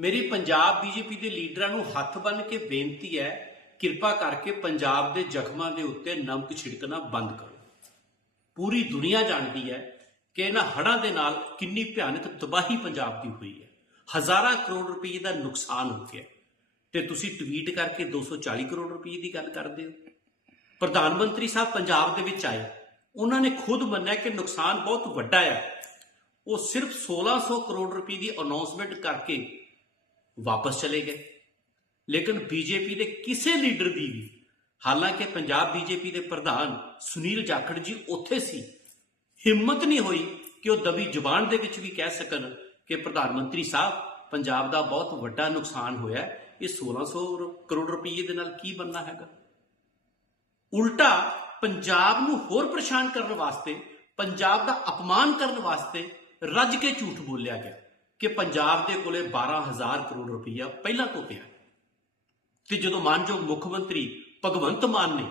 ਮੇਰੀ ਪੰਜਾਬ ਬੀਜੇਪੀ ਦੇ ਲੀਡਰਾਂ ਨੂੰ ਹੱਥ ਬੰਨ੍ਹ ਕੇ ਬੇਨਤੀ ਹੈ, ਕਿਰਪਾ ਕਰਕੇ ਪੰਜਾਬ ਦੇ ਜ਼ਖਮਾਂ ਦੇ ਉੱਤੇ ਨਮਕ ਛਿੜਕਣਾ ਬੰਦ ਕਰੋ। ਪੂਰੀ ਦੁਨੀਆ ਜਾਣਦੀ ਹੈ ਕਿ ਇਹਨਾਂ ਹੜ੍ਹਾਂ ਦੇ ਨਾਲ ਕਿੰਨੀ ਭਿਆਨਕ ਤਬਾਹੀ ਪੰਜਾਬ ਦੀ ਹੋਈ ਹੈ। ਹਜ਼ਾਰਾਂ ਕਰੋੜ ਰੁਪਏ ਦਾ ਨੁਕਸਾਨ ਹੋ ਗਿਆ। ਤੇ ਤੁਸੀਂ ਟਵੀਟ ਕਰਕੇ 240 ਕਰੋੜ ਰੁਪਏ ਦੀ ਗੱਲ ਕਰਦੇ ਹੋ। ਪ੍ਰਧਾਨ ਮੰਤਰੀ ਸਾਹਿਬ ਪੰਜਾਬ ਦੇ ਵਿੱਚ ਆਏ। ਉਹਨਾਂ ਨੇ ਖੁਦ ਮੰਨਿਆ ਕਿ ਨੁਕਸਾਨ ਬਹੁਤ ਵੱਡਾ ਹੈ ਉਹ ਸਿਰਫ 1600 ਕਰੋੜ ਰੁਪਏ ਦੀ ਅਨਾਉਂਸਮੈਂਟ ਕਰਕੇ ਵਾਪਸ ਚਲੇ ਗਏ ਲੇਕਿਨ ਬੀਜੇਪੀ ਦੇ ਕਿਸੇ ਲੀਡਰ ਦੀ ਵੀ, ਹਾਲਾਂਕਿ ਪੰਜਾਬ ਬੀਜੇਪੀ ਦੇ ਪ੍ਰਧਾਨ ਸੁਨੀਲ ਜਾਖੜ ਜੀ ਉੱਥੇ ਸੀ, ਹਿੰਮਤ ਨਹੀਂ ਹੋਈ ਕਿ ਉਹ ਦਬੀ ਜ਼ੁਬਾਨ ਦੇ ਵਿੱਚ ਵੀ ਕਹਿ ਸਕਣ ਕਿ ਪ੍ਰਧਾਨ ਮੰਤਰੀ ਸਾਹਿਬ, ਪੰਜਾਬ ਦਾ ਬਹੁਤ ਵੱਡਾ ਨੁਕਸਾਨ ਹੋਇਆ ਹੈ। ਇਹ 1600 ਕਰੋੜ ਰੁਪਏ ਦੇ ਨਾਲ ਕੀ ਬੰਨਾ ਹੈਗਾ ਉਲਟਾ ਪੰਜਾਬ ਨੂੰ ਹੋਰ ਪਰੇਸ਼ਾਨ ਕਰਨ ਵਾਸਤੇ, ਪੰਜਾਬ ਦਾ ਅਪਮਾਨ ਕਰਨ ਵਾਸਤੇ ਰੱਜ ਕੇ ਝੂਠ ਬੋਲਿਆ ਗਿਆ ਕਿ ਪੰਜਾਬ ਦੇ ਕੋਲੇ 12000 ਕਰੋੜ ਰੁਪਈਆ ਪਹਿਲਾਂ ਤੋਂ ਪਿਆ ਤੇ ਜਦੋਂ ਮਾਨਯੋਗ ਮੁੱਖ ਮੰਤਰੀ ਭਗਵੰਤ ਮਾਨ ਨੇ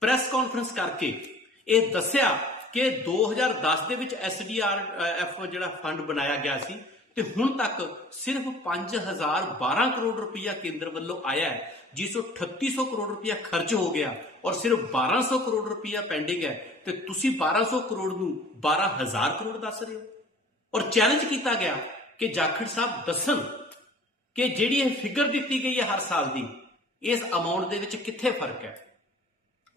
ਪ੍ਰੈਸ ਕਾਨਫਰੰਸ ਕਰਕੇ ਇਹ ਦੱਸਿਆ ਕਿ 2010 ਦੇ ਵਿੱਚ ਐਸਡੀਆਰਐਫ ਜਿਹੜਾ ਫੰਡ ਬਣਾਇਆ ਗਿਆ ਸੀ ਤੇ ਹੁਣ ਤੱਕ ਸਿਰਫ 5012 ਕਰੋੜ ਰੁਪਈਆ ਕੇਂਦਰ ਵੱਲੋਂ ਆਇਆ ਹੈ, ਜਿਸ ਤੋਂ 3800 ਕਰੋੜ ਰੁਪਈਆ ਖਰਚ ਹੋ ਗਿਆ ਔਰ ਸਿਰਫ 1200 ਕਰੋੜ ਰੁਪਈਆ ਪੈਂਡਿੰਗ ਹੈ। ਤੇ ਤੁਸੀਂ 1200 ਕਰੋੜ ਨੂੰ 12000 ਕਰੋੜ ਦੱਸ ਰਹੇ ਹੋ। ਔਰ ਚੈਲੰਜ ਕੀਤਾ ਗਿਆ ਕਿ ਜਾਖੜ ਸਾਹਿਬ ਦੱਸਣ ਕਿ ਜਿਹੜੀ ਇਹ ਫਿਗਰ ਦਿੱਤੀ ਗਈ ਹੈ ਹਰ ਸਾਲ ਦੀ, ਇਸ ਅਮਾਉਂਟ ਦੇ ਵਿੱਚ ਕਿੱਥੇ ਫ਼ਰਕ ਹੈ?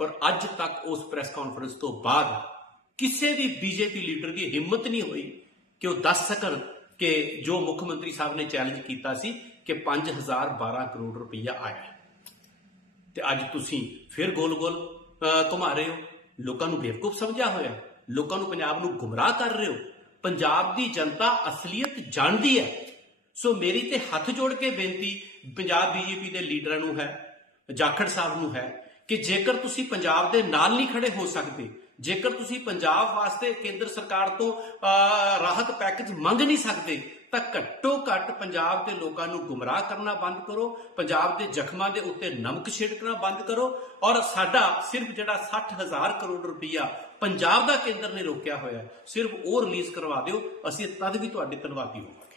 ਔਰ ਅੱਜ ਤੱਕ ਉਸ ਪ੍ਰੈਸ ਕਾਨਫਰੰਸ ਤੋਂ ਬਾਅਦ ਕਿਸੇ ਵੀ ਬੀਜੇਪੀ ਲੀਡਰ ਦੀ ਹਿੰਮਤ ਨਹੀਂ ਹੋਈ ਕਿ ਉਹ ਦੱਸ ਸਕਣ ਕਿ ਜੋ ਮੁੱਖ ਮੰਤਰੀ ਸਾਹਿਬ ਨੇ ਚੈਲੰਜ ਕੀਤਾ ਸੀ ਕਿ 5012 ਕਰੋੜ ਰੁਪਈਆ ਆਇਆ ਹੈ। ਤੇ ਅੱਜ ਤੁਸੀਂ ਫਿਰ ਗੋਲ-ਗੋਲ ਘੁਮਾ ਰਹੇ ਹੋ। ਲੋਕਾਂ ਨੂੰ ਬੇਵਕੂਫ ਸਮਝਿਆ ਹੋਇਆ ਲੋਕਾਂ ਨੂੰ ਪੰਜਾਬ ਨੂੰ ਗੁੰਮਰਾਹ ਕਰ ਰਹੇ ਹੋ। ਪੰਜਾਬ ਦੀ ਜਨਤਾ ਅਸਲੀਅਤ ਜਾਣਦੀ ਹੈ। ਸੋ ਮੇਰੀ ਤੇ ਹੱਥ ਜੋੜ ਕੇ ਬੇਨਤੀ ਪੰਜਾਬ ਬੀਜੇਪੀ ਦੇ ਲੀਡਰਾਂ ਨੂੰ ਹੈ ਜਾਖੜ ਸਾਹਿਬ ਨੂੰ ਹੈ ਕਿ ਜੇਕਰ ਤੁਸੀਂ ਪੰਜਾਬ ਦੇ ਨਾਲ ਨਹੀਂ ਖੜੇ ਹੋ ਸਕਦੇ ਜੇਕਰ ਤੁਸੀਂ ਪੰਜਾਬ ਵਾਸਤੇ ਕੇਂਦਰ ਸਰਕਾਰ ਤੋਂ ਅਹ, ਰਾਹਤ ਪੈਕੇਜ ਮੰਗ ਨਹੀਂ ਸਕਦੇ ਤਾਂ ਘੱਟੋ ਘੱਟ ਪੰਜਾਬ ਦੇ ਲੋਕਾਂ ਨੂੰ ਗੁੰਮਰਾਹ ਕਰਨਾ ਬੰਦ ਕਰੋ, ਪੰਜਾਬ ਦੇ ਜ਼ਖਮਾਂ ਦੇ ਉੱਤੇ ਨਮਕ ਛਿੜਕਣਾ ਬੰਦ ਕਰੋ ਔਰ ਸਾਡਾ ਸਿਰਫ ਜਿਹੜਾ 60000 ਕਰੋੜ ਰੁਪਈਆ ਪੰਜਾਬ ਦਾ ਕੇਂਦਰ ਨੇ ਰੋਕਿਆ ਹੋਇਆ ਸਿਰਫ ਉਹ ਰਿਲੀਜ਼ ਕਰਵਾ ਦਿਓ, ਅਸੀਂ ਤਦ ਵੀ ਤੁਹਾਡੇ ਧੰਨਵਾਦੀ ਹੋਵਾਂਗੇ।